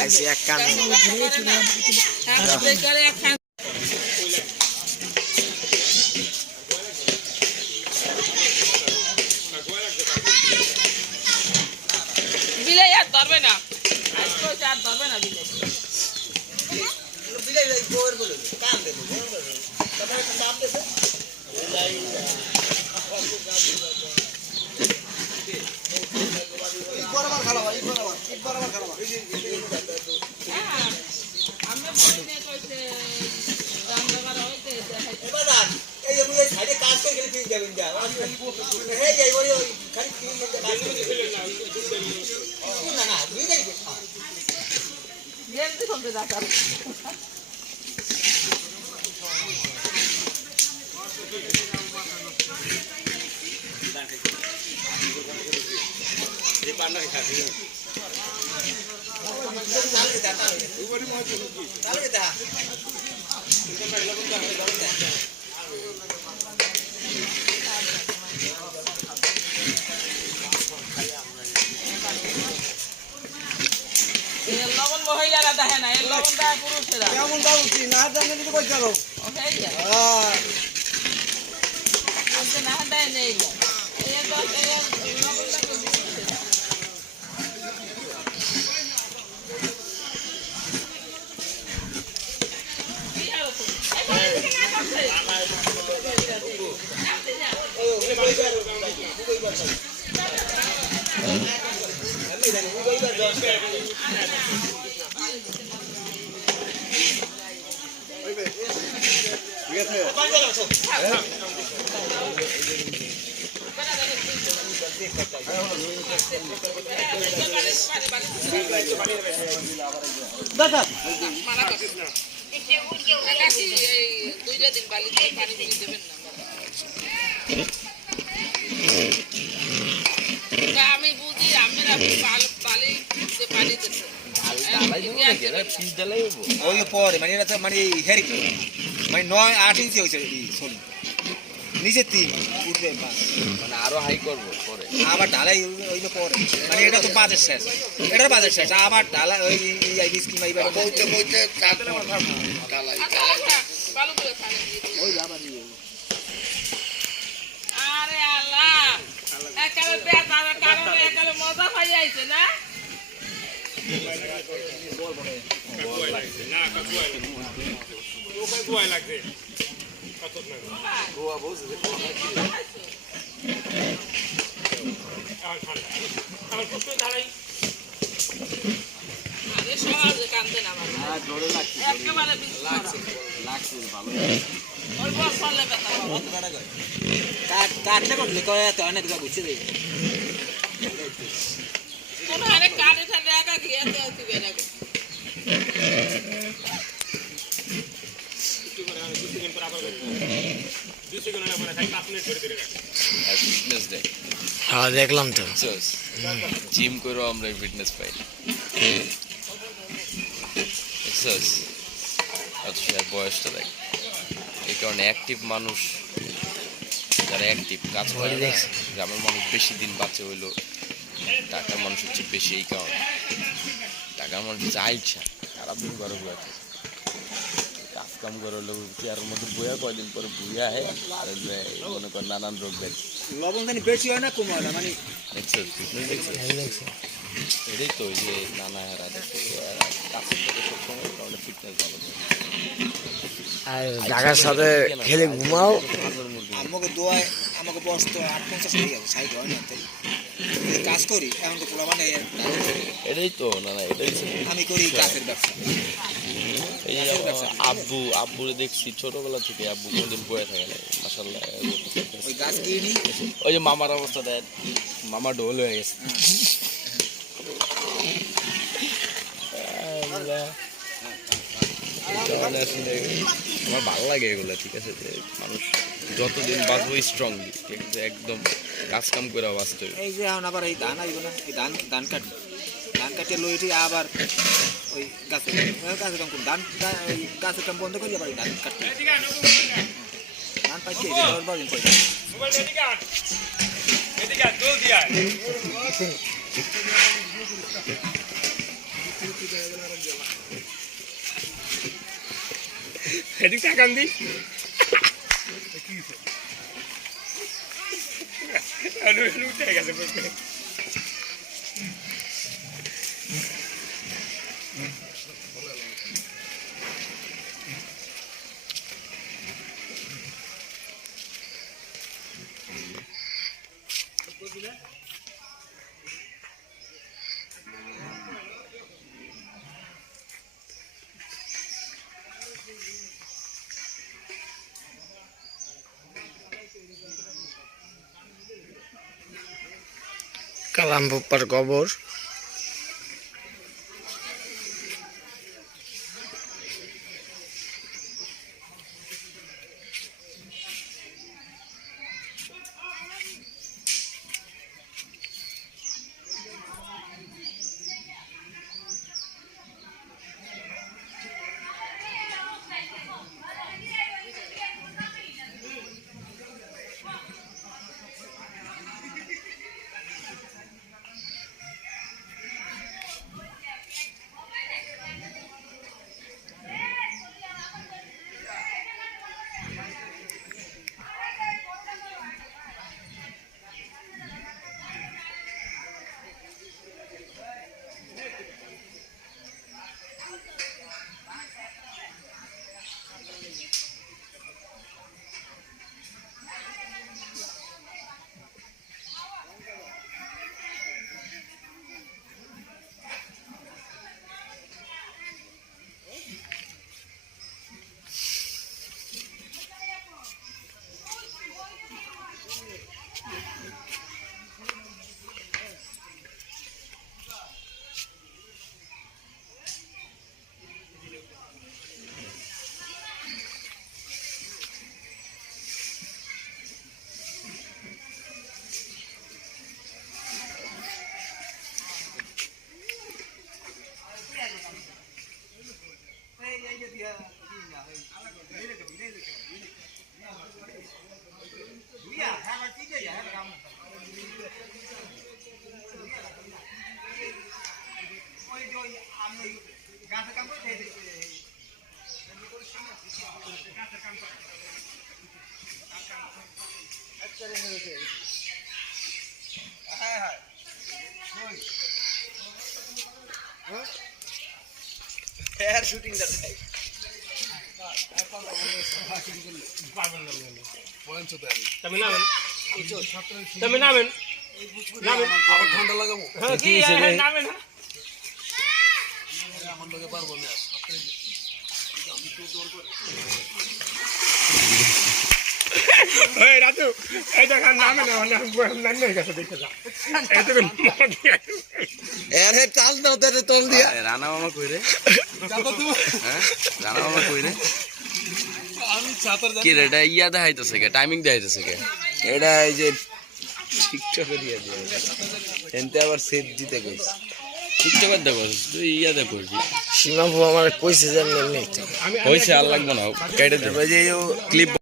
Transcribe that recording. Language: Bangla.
আইসি এক কান। বিলে আর ধরবে না। আর ধরবে না বিলে হ্যাঁ, আমি বলি নে কইছে দাম দেবার হইতে দেখাইতে জলদি ফোনতে দেখার এ লবণ মহিলারা দেখে না এর লবণ দেয় পুরুষেরা কেমন বাবু কি না জানলে যদি কই চলো ওটাই যায় হ্যাঁ না দেয় নেই এই তো এই লবণটা তো পুরুষেরা কি আর তুমি? এই বাড়ি থেকে না করছে? নামতে যাও। দাদা দুইটা দিন বালিতে পানি দেবেন না আমি বুঝি আপনারা বাল- পানি দিচ্ছেন ওই পরে মানে মানে হেরি মানে নয় আট ইঞ্চি হয়েছে শোন নিচে তিন উঠবে মানে আরও হাই করব পরে। আবার ঢালাই ওই পরে। মানে এটা তো বাজের শেষ। এটার বাজের শেষ। আবার ঢালাই ওই এই স্কিম এইবার বলতে বলতে আচ্ছা আচ্ছা ভালো করে ওই আবার নিয়ে আরে আল্লাহ একালে বেতার কারণে একালে মজা পাই যাইছে না? সহজে কান্দে না বাবা। বিশ্বাস করা। ওই বস পারলে বেতা বাবা। কাট কাটলে করলে অনেক জায়গা বুঝছে রে কোনো আরে কানে ঠান্ডা একা ঘিয়ে দেওয়া দিবে না গো। ফিটনেস দেয় হ্যাঁ দেখলাম তো। জিম করেও আমরা ফিটনেস পাই। বয়সটা দেখ। এই কারণে অ্যাক্টিভ মানুষ যারা অ্যাক্টিভ কাজ করে গ্রামের মানুষ বেশি দিন বাঁচে হইল টাকার মানুষ হচ্ছে বেশি এই কারণে। টাকার মানুষ যা ইচ্ছা সারাদিন ঘরে বয়ে থাকে কাজ কাম করে হলো চেয়ারের মধ্যে বইয়া কয়দিন পরে বুয়া হয় আর এই যে মনে কর নানান রোগ দেয় লবণ জানি বেশি হয় না কম হয় না মানে দেখছি এটাই তো যে নানা হেরা দেখছ কাছের থেকে সবসময় কারণে ফিটনেস ভালো। আর সাথে খেলে ঘুমাও। আমাকে দোয়ায় আমাকে বয়স তো আট পঞ্চাশ হয়ে গেছে সাইড হয় না তাই। কাজ করি এখন তো পোলা মানে এটাই তো না না এটাই আমি করি গাছের ব্যবসা। আব্বু আব্বুরে দেখছি। ছোটবেলা থেকে আব্বু কোনদিন বয়ে থাকে না মাসাল্লাহ ওই যে মামার অবস্থা দেয় মামা ঢোল হয়ে গেছে। এই আমার ভালো লাগে এগুলো ঠিক আছে? যে মানুষ যতদিন বাঁচবো স্ট্রংলি ঠিক আছে? একদম কাজ কাম করে বাঁচতে হবে। এই যে এখন আবার এই ধান আইব না এই ধান ধান কাটি ধান কাটিয়ে লইটি আবার ওই গাছের গাছের কাম ধান গাছের কাম বন্ধ করি আবার ধান কাটি ধান পাইছি দশ বারো দিন পরে এদিক তাকান দি উঠে গেছে কালাম ফুপ্পার কবর। নামেন তুমি নামেন নামেন আবার ঠান্ডা লাগাবো হ্যাঁ কি হ্যাঁ, নামেন। হ্যাঁ। ওই রাজু এই দেখার নামে না না দেখে যা। এতক্ষণ মদ দিয়ে। এর টাল দাও তাতে তল দিয়া। রানা মামা কই রে? হ্যাঁ রানা মামা কই রে? কি রে এটা ইয়া দেখাইতেছে কে? টাইমিং দেখাইতেছে কে? এটা এই যে টিকটকে দিয়ে দিয়ে। এনতে আবার সেট দিতে কইছে। টিকটকের দেখো তুই ইয়া দেখো সীমাপু আমার কইছে যে নেই আমি হয়েছে আর লাগবে না কেটে দেবে। যে ক্লিপ